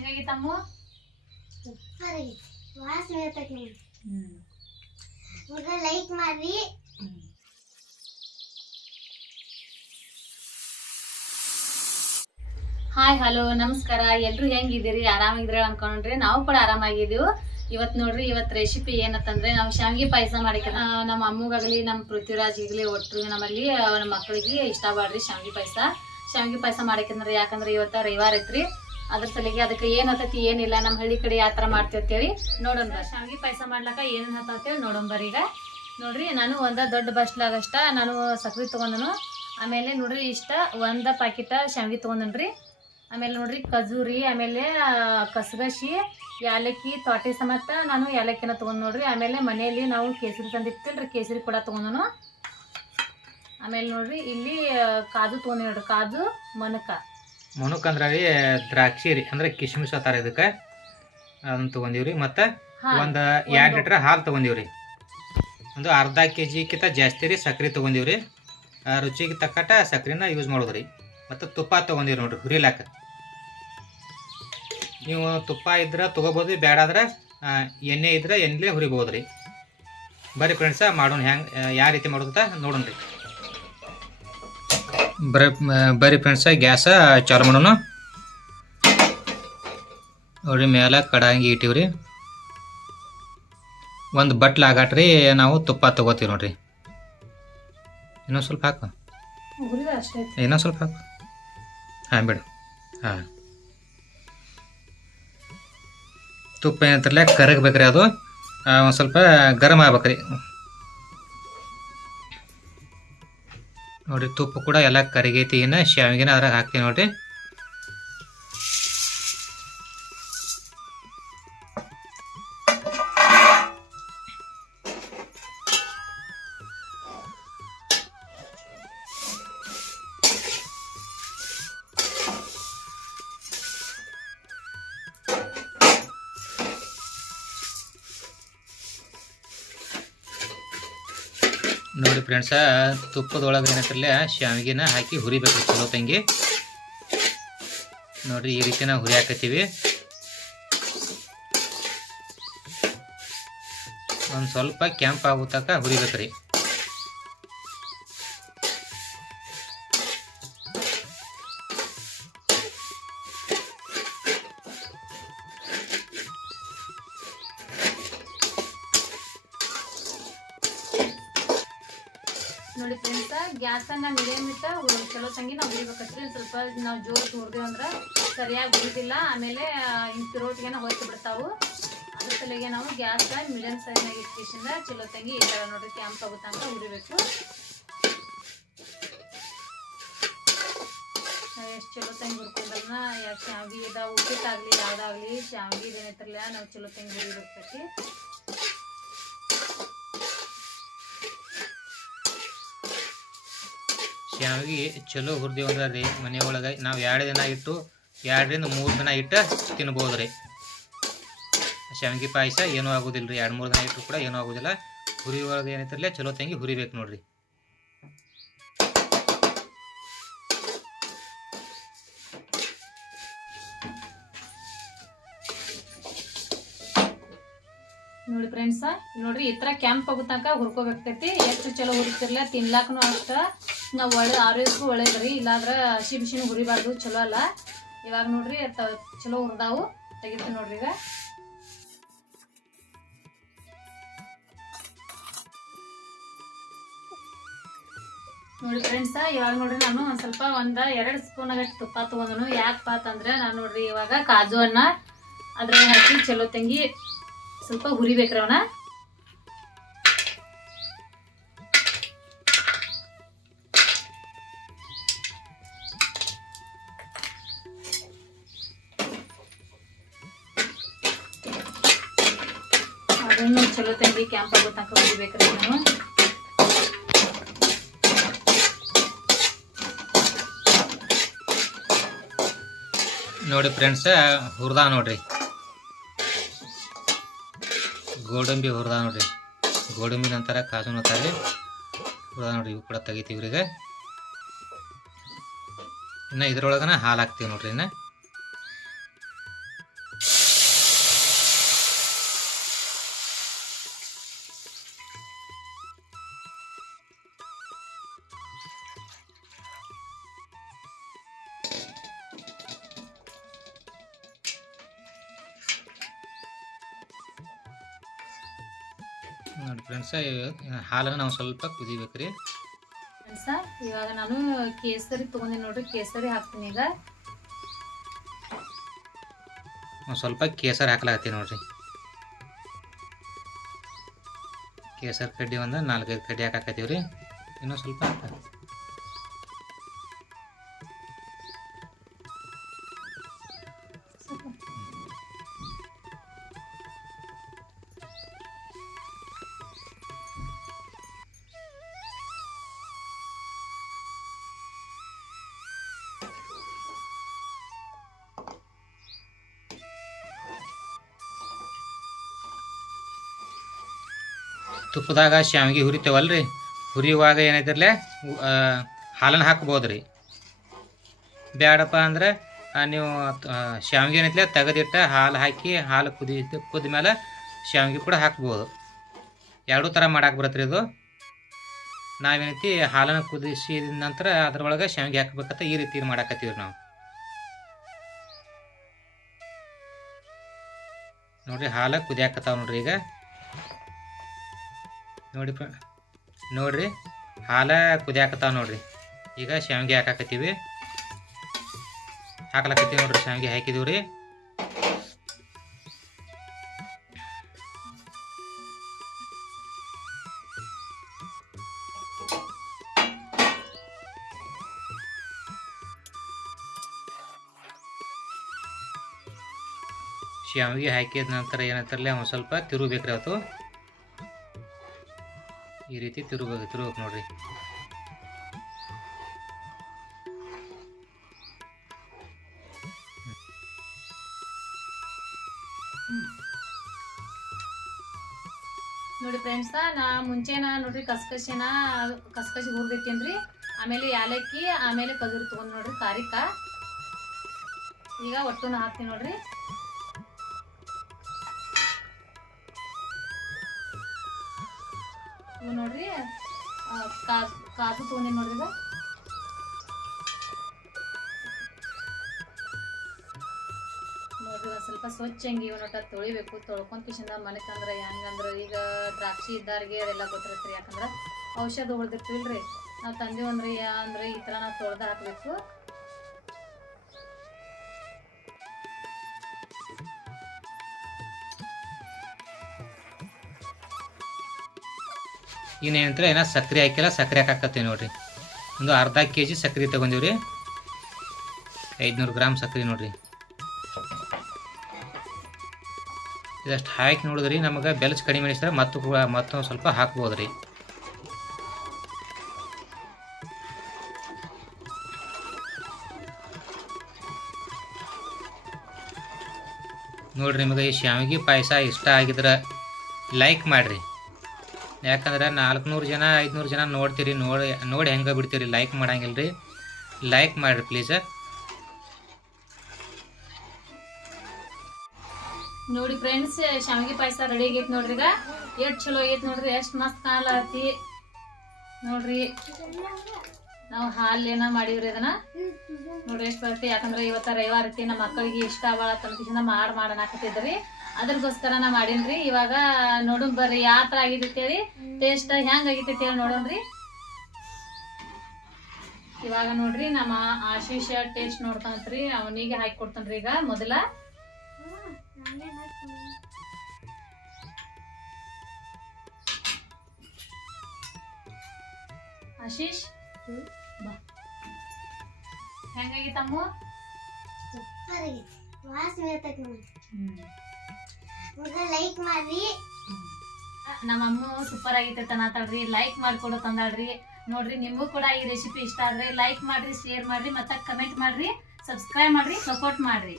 ಹೆಂಗಾಗಿತ್ತಮ್ಮ super ಆಗೈತಿ ವಾಸನೆ ಇರ್ತೈತಿ ನಿಮ್ಗೆ. ಲೈಕ್ ಮಾಡ್ರಿ. ಹಾಯ್ ಹಲೋ ನಮಸ್ಕಾರ. ಎಲ್ರು ಹೆಂಗಿದ್ದೀರಿ? ಆರಾಮಿದ್ರೆ ಅನ್ಕೊಂಡ್ರಿ ನಾವು ಕೂಡ ಆರಾಮಾಗಿದ್ದೀವಿ. ಇವತ್ ನೋಡ್ರಿ ಇವತ್ ರೆಸಿಪಿ ಏನತ್ತಂದ್ರೆ ನಾವು ಶಾವಿಗೆ ಪಾಯಸ ಮಾಡಿಕ ನಮ್ಮ ಅಮ್ಮಗಾಗ್ಲಿ ನಮ್ಮ ಪೃಥ್ವಿರಾಜ್ಗಾಗ್ಲಿ ಒಟ್ಟರು ನಮ್ಮಲ್ಲಿ ನಮ್ಮ ಮಕ್ಕಳಿಗೆ ಇಷ್ಟ ಬಾಡ್ರಿ ಶಾವಿಗೆ ಪಾಯಸ. ಶಾವಿಗೆ ಪಾಯಸ ಮಾಡಿಕಂದ್ರೆ ಯಾಕಂದ್ರೆ ಇವತ್ತ ರವಿವಾರ ಐತ್ರಿ. ಅದ್ರ ಸಲಿಗೆ ಅದಕ್ಕೆ ಏನ್ ಹತ್ತೈತಿ, ಏನಿಲ್ಲ ನಮ್ಮ ಹಳ್ಳಿ ಕಡೆ ಯಾವ ಥರ ಅಂತೇಳಿ ನೋಡೋಣ ಶಾವಿಗೆ ಪಾಯಸ ಮಾಡ್ಲಕ್ಕ ಏನೇನು ಹತ್ತೇವಿ ನೋಡೋಣ ಈಗ. ನೋಡ್ರಿ, ನಾನು ಒಂದ ದೊಡ್ಡ ಬಸ್ಲಾಗಷ್ಟ ನಾನು ಸಕ್ರೆ ತೊಗೊಂಡನು. ಆಮೇಲೆ ನೋಡ್ರಿ ಇಷ್ಟ ಒಂದ ಪಾಕಿಟ ಶಾವಿಗೆ ತಗೊಂಡನ್ರಿ. ಆಮೇಲೆ ನೋಡ್ರಿ ಖಜೂರಿ, ಆಮೇಲೆ ಕಸಗಸಿ ಯಾಲಕ್ಕಿ ತೋಟೆ ಸಮೇತ ನಾನು ಯಾಲಕ್ಕಿನ ತೊಗೊಂಡು ನೋಡ್ರಿ. ಆಮೇಲೆ ಮನೆಯಲ್ಲಿ ನಾವು ಕೇಸರಿ ತಂದಿರ್ತೀನಿ ಕೇಸರಿ ಕೂಡ ತೊಗೊಂಡನು. ಆಮೇಲೆ ನೋಡ್ರಿ ಇಲ್ಲಿ ಕಾದು ಕಾದು ನೋಡ್ರಿ, ಕಾಜು ಮನಕ ಮನುಕ್ ಅಂದ್ರ ರೀ ದ್ರಾಕ್ಷಿ ರೀ ಅಂದ್ರೆ ಕಿಶ್ಮಿಶ್ ಅತ್ತಾರ ಇದಕ್ಕೆ ಅದನ್ನ ತಗೊಂಡಿವ್ರಿ. ಮತ್ತೆ ಒಂದ್ ಎರಡು ಲೀಟ್ರ್ ಹಾಲು ತಗೊಂಡಿವ್ರಿ. ಒಂದು ಅರ್ಧ ಕೆ ಜಿಗಿಂತ ಜಾಸ್ತಿ ರೀ ಸಕ್ರೆ ತಗೊಂಡಿವ್ರಿ. ರುಚಿಗೆ ತಕ್ಕಟ್ಟ ಸಕ್ರೆನ ಯೂಸ್ ಮಾಡೋದ್ರಿ. ಮತ್ತು ತುಪ್ಪ ತಗೊಂಡಿವ್ರಿ ನೋಡ್ರಿ ಹುರಿಲಾಕ. ನೀವು ತುಪ್ಪ ಇದ್ರೆ ತೊಗೋಬೋದು ಬೇಡ ಆದ್ರೆ ಎಣ್ಣೆ ಇದ್ರೆ ಎಣ್ಣೆ ಹುರಿಬೋದು ರೀ ಬರ್ರಿ ಫ್ರೆಂಡ್ಸ ಮಾಡೋಣ ಹೆಂಗೆ ಯಾವ ರೀತಿ ಮಾಡೋದಂತ ನೋಡೋಣ ರೀ ಬರೀ ಬರೀ ಫ್ರೆಂಡ್ಸ ಗ್ಯಾಸ ಚಾಲು ಮಾಡೋಣ ನೋಡ್ರಿ ಮೇಲೆ ಕಡಾಂಗಿ ಇಟ್ಟಿವ್ರಿ. ಒಂದು ಬಟ್ಲು ಆಗಾಟ್ರಿ ನಾವು ತುಪ್ಪ ತಗೋತೀವಿ ನೋಡ್ರಿ. ಇನ್ನೊಂದು ಸ್ವಲ್ಪ ಹಾಕು. ಇನ್ನೊಂದು ಸ್ವಲ್ಪ ಹಾಕು. ಹಾಂ ಬಿಡು. ಹಾಂ. ತುಪ್ಪ ಏನಂತಾರಲ್ಲ ಕರಗಬೇಕ್ರಿ ಅದು. ಒಂದು ಸ್ವಲ್ಪ ಗರಮ್ ಆಗ್ಬೇಕ್ರಿ. ನೋಡ್ರಿ ತುಪ್ಪ ಕೂಡ ಎಲ್ಲ ಕರಿಗೈತಿ. ಏನು ಶಾವಿಗೆನ ಅದ್ರಾಗ ಹಾಕ್ತೀವಿ ನೋಡ್ರಿ. ನೋಡಿ ಫ್ರೆಂಡ್ಸ ತುಪ್ಪದೊಳಗೆ ಏನಂತಾರಲ್ಲ ಶಾವಿಗೆನ ಹಾಕಿ ಹುರಿಬೇಕು. ಚಲೋ ತಂಗಿ. ನೋಡ್ರಿ, ಈ ರೀತಿ ನಾವು ಹುರಿ ಹಾಕತ್ತೀವಿ ಒಂದು ಸ್ವಲ್ಪ ಕೆಂಪ್ ಆಗೋ ಹುರಿಬೇಕ್ರಿ. ನೋಡಿ ಫ್ರೆಂಡ್ಸ ಗ್ಯಾಸನ್ನ ಮೀಡಿಯಮ್ ಇಟ್ಟ ಚಲೋ ತಂಗಿ ನಾವು ಹುರಿಬೇಕತ್ರಿ ಒಂದು ಸ್ವಲ್ಪ ನಾವು ಜೋರು ಹುರಿದೇವು ಅಂದ್ರೆ ಸರಿಯಾಗಿ ಹುರಿದಿಲ್ಲ ಆಮೇಲೆ ಇಂಥ ರೋಟಿಗೆನ ಹೋಯ್ತು ಬಿಡ್ತಾವು. ಅದ್ರ ಸಲಿಗೆ ನಾವು ಗ್ಯಾಸ್ ಮೀಡಿಯಮ್ ಸೈಜ್ನಾಗ ಇಟ್ಕಿಸಿಂದ ಚಲೋ ತಂಗಿ ಈ ಥರ ನೋಡಿ ಕ್ಯಾಂಪ್ ಆಗೋ ಅಂತ ಹುರಿಬೇಕು ಎಷ್ಟು ಚಲೋ ತಂಗಿ ಹುರ್ಕೊಂಡ್ರನ್ನ ಯಾವ ಶಾವಿಗೆ ಇದಾವೆ, ಉಪ್ಪಿಟ್ಟಾಗಲಿ, ಯಾವುದಾಗಲಿ ಶಾವಿಗೆ ಏನೈತ್ರಲ್ಲ ನಾವು ಚಲೋ ತಂಗಿ ಹುರಿಬೇಕೈತಿ ಶಾವಿಗೆ ಚಲೋ ಹುರಿದೇವು ಅಂದ್ರೆ ರೀ ಮನೆ ಒಳಗೆ ನಾವು ಎರಡು ದಿನ ಇಟ್ಟು ಎರಡರಿಂದ ಮೂರು ದಿನ ಇಟ್ಟು ತಿನ್ಬೋದು ರೀ. ಶಾವಿಗೆ ಪಾಯಸ ಏನೂ ಆಗೋದಿಲ್ಲ ರೀ. ಎರಡು ಮೂರು ದಿನ ಇಟ್ಟರು ಕೂಡ ಏನೂ ಆಗೋದಿಲ್ಲ. ಹುರಿ ಒಳಗೆ ಏನೈತಿರಲಿ ಚಲೋ ತಂಗಿ ಹುರಿಬೇಕು ನೋಡ್ರಿ. ನೋಡಿ ಫ್ರೆಂಡ್ಸ್ ನೋಡ್ರಿ ಈ ತರ ಆಗೋ ತನಕ ಹುರ್ಕೋಬೇಕಾಗ್ತೈತಿ ಎಷ್ಟು ಚಲೋ ಹುರಿತಿರ್ಲ ತಿನ್ಲಾಕನು ಅಷ್ಟ. ನಾವು ಒಳ್ಳೆ ಆರೋಗ್ಯಕ್ಕೂ ಒಳ್ಳೇದ್ರಿ, ಇಲ್ಲಾಂದ್ರೆ ಹಸಿ ಮಿಷಿನ್ ಹುರಿಬಾರ್ದು ಚಲೋ ಅಲ್ಲ. ಇವಾಗ ನೋಡ್ರಿ ಚಲೋ ಹುರಿದಾವು ತೆಗಿತೀವಿ ನೋಡ್ರಿ ಈಗ. ನೋಡಿ ಫ್ರೆಂಡ್ಸ ಇವಾಗ ನೋಡ್ರಿ ನಾನು ಒಂದ್ ಸ್ವಲ್ಪ ಒಂದ ಎರಡು ಸ್ಪೂನ್ ಆಗಟ್ಟು ತುಪ್ಪ ತಗೊಂಡನು. ಯಾಕಪ್ಪ ಅಂತಂದ್ರೆ ನಾನು ನೋಡ್ರಿ ಇವಾಗ ಕಾಜು ಅನ್ನ, ಅದ್ರಾಗ ಹಾಕಿ ಚಲೋ ತಂಗಿ ಸ್ವಲ್ಪ ಹುರಿಬೇಕ್ರಿ ಅವನ. ಚಲೋ ತಂಗಿ ಕ್ಯಾಂಪ್ ಆಗೋ ತನಕ ಹುರಿಬೇಕ್ರಿ ನಾನು ನೋಡಿ ಫ್ರೆಂಡ್ಸ್ ಹುರ್ದ ನೋಡ್ರಿ. ಗೋಡಂಬಿ ಹುರ್ದ ನೋಡ್ರಿ. ಗೋಡಂಬಿ ನಂತರ ಕಾಜು ನೋಡ್ತಾರೆ. ಹುರ್ದ ನೋಡ್ರಿ, ಇವು ಕೂಡ ತೆಗಿತೀವಿ ಈಗ. ಇನ್ನ ಇದ್ರೊಳಗನ ಹಾಲು ಹಾಕ್ತೀವಿ ನೋಡ್ರಿ ಇನ್ನು. ನೋಡಿ ಫ್ರೆಂಡ್ಸ ಹಾಲನ್ನು ನಾವು ಸ್ವಲ್ಪ ಕುದಿಬೇಕು ರೀ. ಫ್ರೆಂಡ್ಸ ಇವಾಗ ನಾನು ಕೇಸರಿ ತೊಗೊಂಡಿನಿ ನೋಡ್ರಿ ಕೇಸರಿ ಹಾಕ್ತೀನಿ ಈಗ. ಸ್ವಲ್ಪ ಕೇಸರಿ ಹಾಕ್ಲಾಕತ್ತೀವಿ ನೋಡ್ರಿ. ಕೇಸರ್ ಕಡ್ಡಿ ಒಂದು ನಾಲ್ಕೈದು ಕಡ್ಡಿ ಹಾಕಾಕತ್ತೀವಿ ರೀ ಇನ್ನೂ ಸ್ವಲ್ಪ ತುಪ್ಪದಾಗ ಶಾವಿಗೆ ರೀ ಹುರಿಯುವಾಗ ಏನೈತಿರ್ಲೆ ಹಾಲನ್ನು ಹಾಕ್ಬೋದು ರೀ ಬ್ಯಾಡಪ್ಪ ಅಂದ್ರೆ ನೀವು ಶಾವಿಗೆ ಏನೈತಿಲ್ಲ ತೆಗೆದಿಟ್ಟ ಹಾಲು ಹಾಕಿ, ಹಾಲು ಕುದಿ ಕುದ ಮೇಲೆ ಶಾವಿಗೆ ಕೂಡ ಹಾಕ್ಬೋದು. ಎರಡೂ ಥರ ಮಾಡಕ್ಕೆ ಬರತ್ರಿ ಇದು. ನಾವೇನೈತಿ, ಹಾಲನ್ನು ಕುದಿಸಿದ ನಂತರ ಅದ್ರೊಳಗೆ ಶಾವಿಗೆ ಹಾಕ್ಬೇಕಂತ ಈ ರೀತಿ ಮಾಡಾಕತ್ತೀವಿ ನಾವು. ನೋಡ್ರಿ, ಹಾಲು ಕುದಿಯಾಕತ್ತಾವ ನೋಡ್ರಿ ಈಗ. ನೋಡಿ ನೋಡ್ರಿ, ಹಾಲ ಕುದಿಯಾಕತ್ತಾವ ನೋಡ್ರಿ. ಈಗ ಶಾವಿಗೆ ಹಾಕಾಕತ್ತೀವಿ. ಹಾಕ್ಲಾಕತ್ತೀವಿ ನೋಡ್ರಿ, ಶಾವಿಗೆ ಹಾಕಿದೀವಿ ರೀ. ಶಾವಿಗೆ ಹಾಕಿದ ನಂತರ ಏನಂತಾರಲ್ಲ, ಒಂದು ಸ್ವಲ್ಪ ತಿರುಗಬೇಕ್ರಿ ಅವತ್ತು. ಈ ರೀತಿ ತಿರುಗ ತಿರುಗಕ್ಕೆ ನೋಡ್ರಿ. ನೋಡಿ ಫ್ರೆಂಡ್ಸ ನಾ ಮುಂಚೆನ ನೋಡ್ರಿ ಕಸ್ಕಸಿನ ಕಸ್ಕಸಿ ಹುರಿದಿಟ್ಟೇನ್ರಿ ಆಮೇಲೆ ಯಾಲಕ್ಕಿ, ಆಮೇಲೆ ಪದರು ತಗೊಂಡ್ ನೋಡ್ರಿ ಕಾರಿಕ ಈಗ ಒಟ್ಟುನ ಹಾಕ್ತೀನಿ ನೋಡ್ರಿ. ಕಾಜು ಕಾಜು ತೊಗೊಂಡಿನಿ ನೋಡ್ರಿ ನೋಡ್ರಿ ಒಂದ್ ಸ್ವಲ್ಪ ಸ್ವಚ್ಛ ಹಂಗೆ ಇವನೊಟ್ಟ ತೊಳಿಬೇಕು, ತೊಳ್ಕೊಂಡ್ ಕಿಶಿಂದ ಮನೆ ತಂದ್ರೆ ಹೆಂಗಂದ್ರೆ ಈಗ ದ್ರಾಕ್ಷಿ ಇದ್ದಾರಿಗೆ ಅದೆಲ್ಲ ಗೊತ್ತಿರತ್ರಿ ಯಾಕಂದ್ರೆ ಔಷಧ ಹೊಳ್ದಿರ್ತೀವಿಲ್ರಿ ನಾವು ತಂದೀವಿ ಅಂದ್ರೆ ಈ ತರ ನಾವು ತೊಳೆದು ಹಾಕ್ಬೇಕು. ಇನ್ನೇನಂದ್ರೆ ಏನೋ ಸಕ್ಕರೆ ಹಾಕಿಲ್ಲ ಸಕ್ಕರೆ ಹಾಕತ್ತೀವಿ ನೋಡ್ರಿ. ಒಂದು ಅರ್ಧ ಕೆ ಜಿ ಸಕ್ಕರೆ ತಗೊಂಡಿವಿ ರೀ ಐದುನೂರು ಗ್ರಾಮ್ ಸಕ್ಕರೆ ನೋಡ್ರಿ. ಇದಷ್ಟು ಹಾಕಿ ನೋಡಿದ್ರಿ, ನಮಗೆ ಬೆಲ್ಸ್ ಕಡಿಮೆ ಅನಿಸಿದ್ರೆ ಮತ್ತು ಕೂಡ ಸ್ವಲ್ಪ ಹಾಕ್ಬೋದು ರೀ ನೋಡ್ರಿ ನಿಮಗೆ ಈ ಶಾವಿಗೆ ಪಾಯಸ ಇಷ್ಟ ಆಗಿದ್ರೆ ಲೈಕ್ ಮಾಡಿರಿ. ಯಾಕಂದ್ರೆ ನಾಲ್ಕುನೂರು ಜನ, ಐದುನೂರು ಜನ ನೋಡ್ತೀರಿ, ನೋಡಿ ನೋಡಿ ಹೆಂಗೆ ಬಿಡ್ತೀರಿ. ಲೈಕ್ ಮಾಡಂಗಿಲ್ಲ ರೀ ಲೈಕ್ ಮಾಡಿರಿ ಪ್ಲೀಸ್ ನೋಡಿ ಫ್ರೆಂಡ್ಸ್ ಶಾವಿಗೆ ಪಾಯಸ ರೆಡಿ ಆಗೈತಿ ನೋಡ್ರಿ ಈಗ. ಎಷ್ಟ್ ಚಲೋ ಆಗೈತಿ ನೋಡ್ರಿ, ಎಷ್ಟ್ ಮಸ್ತ್ ಕಾಣಲತ್ತಿ ನೋಡ್ರಿ. ನಾವು ಹಾಲೇನ ಮಾಡಿವ್ರಿ ಅದನ್ನ ನೋಡ್ರಿ ಎಷ್ಟು ಬರ್ತಿ. ಯಾಕಂದ್ರೆ ಇವತ್ತ ರವಿವಾರ ಐತಿ ನಮ್ಮ ಮಕ್ಕಳಿಗೆ ಇಷ್ಟ ಭಾಳ ಮಾಡ್ ಮಾಡಿ ಮಾಡೋಣ ಅದ್ರಗೋಸ್ಕರ ನಾ ಮಾಡೀನ್ರಿ. ಇವಾಗ ನೋಡೋಣ ಬರ್ರಿ ಯಾವ ತರ ಆಗೈತಿ ಅಂತೇಳಿ. ಟೇಸ್ಟ್ ಹೆಂಗ್ ಆಗಿತೈತಿ ಹೇಳಿ ನೋಡೋಣ್ರಿ. ಇವಾಗ ನೋಡ್ರಿ ನಮ್ಮ ಆಶೀಷ ಟೇಸ್ಟ್ ನೋಡ್ಕೊಂತ್ರಿ ಅವನಿಗೆ ಹಾಕಿ ಕೊಡ್ತಾನ್ರಿ ಈಗ ಮೊದಲ. ಆಶೀಶ್. ಬಾ. ಹೆಂಗಾಗಿತ್ತಮ್ಮ? ಸೂಪರ್ ಆಗೈತಿ ವಾಸನೆ ಇರ್ತೈತಿ ನೋಡಿ ಲೈಕ್ ಮಾಡ್ರಿ. ನಮ್ಮ ಅಮ್ಮ ಸೂಪರ್ ಆಗೈತೆ ತನಾತಾಳ್ರಿ ಲೈಕ್ ಮಾಡ್ಕೊಡೋ ತಂದಾಳ್ರಿ. ನೋಡ್ರಿ, ನಿಮಗೂ ಕೂಡ ಈ ರೆಸಿಪಿ ಇಷ್ಟ ಆದ್ರೆ ಲೈಕ್ ಮಾಡ್ರಿ ಶೇರ್ ಮಾಡ್ರಿ, ಮತ್ತೆ ಕಮೆಂಟ್ ಮಾಡ್ರಿ. ಸಬ್ಸ್ಕ್ರೈಬ್ ಮಾಡ್ರಿ ಸಪೋರ್ಟ್ ಮಾಡ್ರಿ.